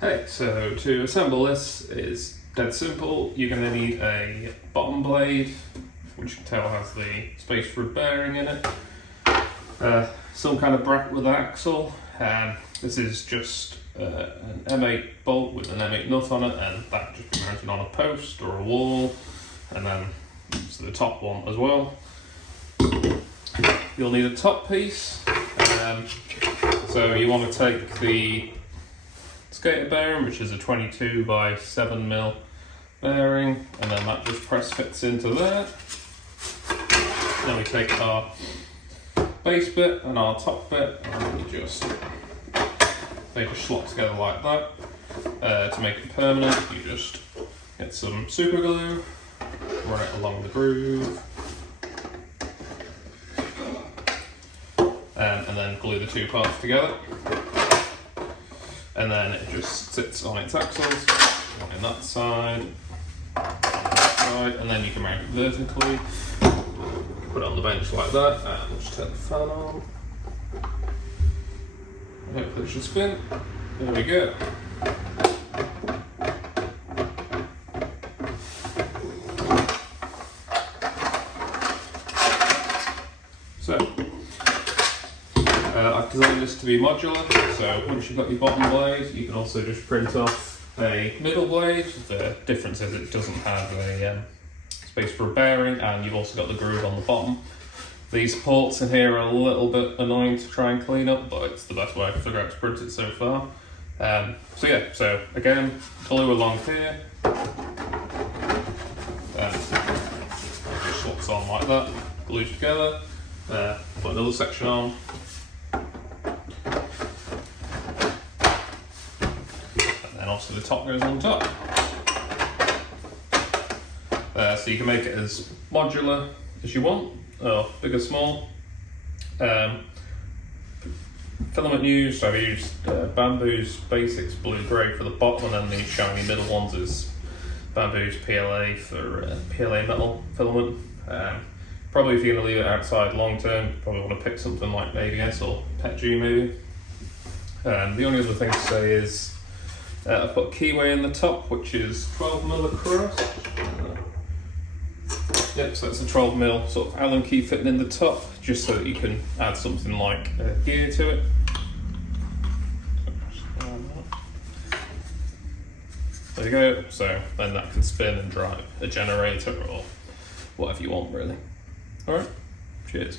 Hey, so to assemble this is dead simple. You're going to need a bottom blade, which you can tell has the space for a bearing in it, some kind of bracket with an axle. This is just an M8 bolt with an M8 nut on it, and that just be mounted on a post or a wall, and then so the top one as well. You'll need a top piece, so you want to take the skater bearing, which is a 22 by 7mm bearing, and then that just press fits into there. Then we take our base bit and our top bit, and we just slot together like that. To make it permanent, you just get some super glue, run it along the groove, and then glue the two parts together. And then it just sits on its axles, one in that side, and then you can mount it vertically, put it on the bench like that, and we'll just turn the fan on. Hopefully it should spin. There we go. So, I've designed this to be modular, so once you've got your bottom blade, you can also just print off a middle blade. The difference is it doesn't have a space for a bearing, and you've also got the groove on the bottom. These ports in here are a little bit annoying to try and clean up, but it's the best way I can figure out to print it so far. So again, glue along here, just slots on like that, glued together, put another section on, so the top goes on top. So you can make it as modular as you want, or big or small. Filament used, I've used Bambu's Basics Blue Grey for the bottom, and then the shiny middle ones is Bambu's PLA for PLA metal filament. Probably if you're going to leave it outside long term, you probably want to pick something like ABS or PETG maybe. The only other thing to say is I've put a keyway in the top, which is 12mm across. Yep, so that's a 12mm sort of Allen key fitting in the top, just so that you can add something like a gear to it. There you go, so then that can spin and drive a generator or whatever you want really. Alright, cheers.